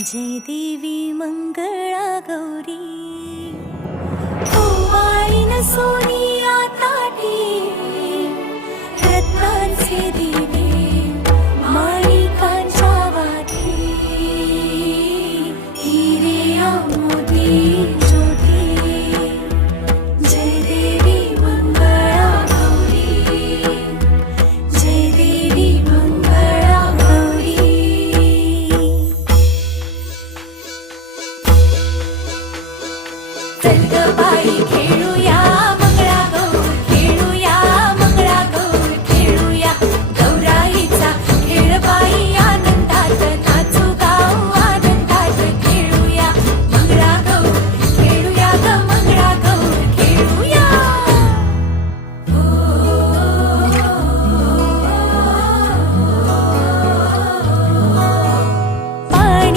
जय देवी मंगळा गौरी ओवाळीन सोनिया ताटी रत्नांचे दिवे माणिकांच्या वाती हिरे मोती ज्योती जय देवी मंगळा गौरी जय देवी मंगळा गौरी चल ग बाई